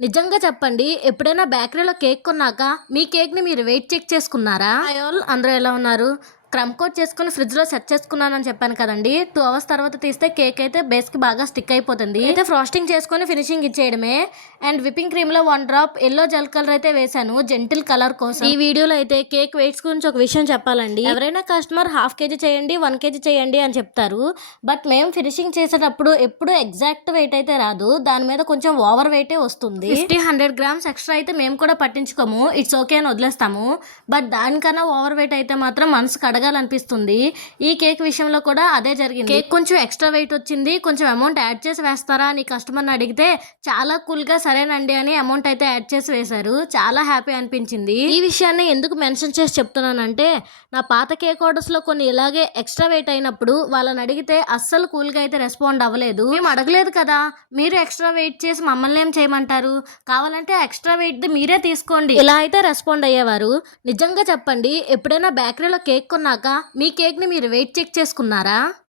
నిజంగా చెప్పండి. ఎప్పుడైనా బేకరీలో కేక్ కొన్నాక మీ కేక్‌ని మీరు వెయిట్ చెక్ చేసుకున్నారా? హాయ్ ఆల్ అందరూ ఎలా ఉన్నారు? క్రమ్ కోట్ చేసుకొని ఫ్రిడ్జ్‌లో సెట్ చేసుకున్నానని చెప్పాను కదండీ! 2 అవర్స్ తర్వాత తీస్తే కేక్ అయితే బేస్‌కి బాగా స్టిక్ అయిపోతుంది. అయితే ఫ్రాస్టింగ్ చేసుకొని ఫినిషింగ్ ఇచ్చేయడమే. అండ్ విప్పింగ్ క్రీమ్‌లో 1 డ్రాప్ యెల్లో జెల్ కలర్ అయితే వేశాను జెంటిల్ కలర్ కోసం. ఈ వీడియోలో అయితే కేక్ వెయిట్స్ గురించి ఒక విషయం చెప్పాలండి. ఎవరైనా కస్టమర్ హాఫ్ కేజీ చేయండి, 1 కేజీ చేయండి అని చెప్తారు. బట్ మేము ఫినిషింగ్ చేసేటప్పుడు ఎప్పుడు ఎగ్జాక్ట్ వెయిట్ అయితే రాదు. దాని మీద కొంచెం ఓవర్ వెయిటే వస్తుంది. 50, 100 గ్రామ్స్ ఎక్స్ట్రా అయితే మేము కూడా పట్టించుకోము. ఇట్స్ ఓకే అని వదిలేస్తాము. బట్ దానికన్నా ఓవర్ వెయిట్ అయితే మాత్రం మనసుకు అడగాలనిపిస్తుంది. ఈ కేక్ విషయంలో కూడా అదే జరిగింది. కేక్ కొంచెం ఎక్స్ట్రా వెయిట్ వచ్చింది. కొంచెం అమౌంట్ యాడ్ చేసి వేస్తారా అని కస్టమర్ని అడిగితే చాలా కూల్గా సరేనండి అని అమౌంట్ అయితే యాడ్ చేసి వేశారు. చాలా హ్యాపీ అనిపించింది. ఈ విషయాన్ని ఎందుకు మెన్షన్ చేసి చెప్తున్నానంటే నా పాత కేక్ ఆర్డర్స్లో కొన్ని ఇలాగే ఎక్స్ట్రా వెయిట్ అయినప్పుడు వాళ్ళని అడిగితే అస్సలు కూల్గా అయితే రెస్పాండ్ అవ్వలేదు. మేము అడగలేదు కదా, మీరు ఎక్స్ట్రా వెయిట్ చేసి మమ్మల్ని ఏం చేయమంటారు, కావాలంటే ఎక్స్ట్రా వెయిట్ది మీరే తీసుకోండి, ఇలా అయితే రెస్పాండ్ అయ్యేవారు. నిజంగా చెప్పండి, ఎప్పుడైనా బేకరీలో కేక్ కొన్నాక మీ కేక్‌ని మీరు వెయిట్ చెక్ చేసుకున్నారా?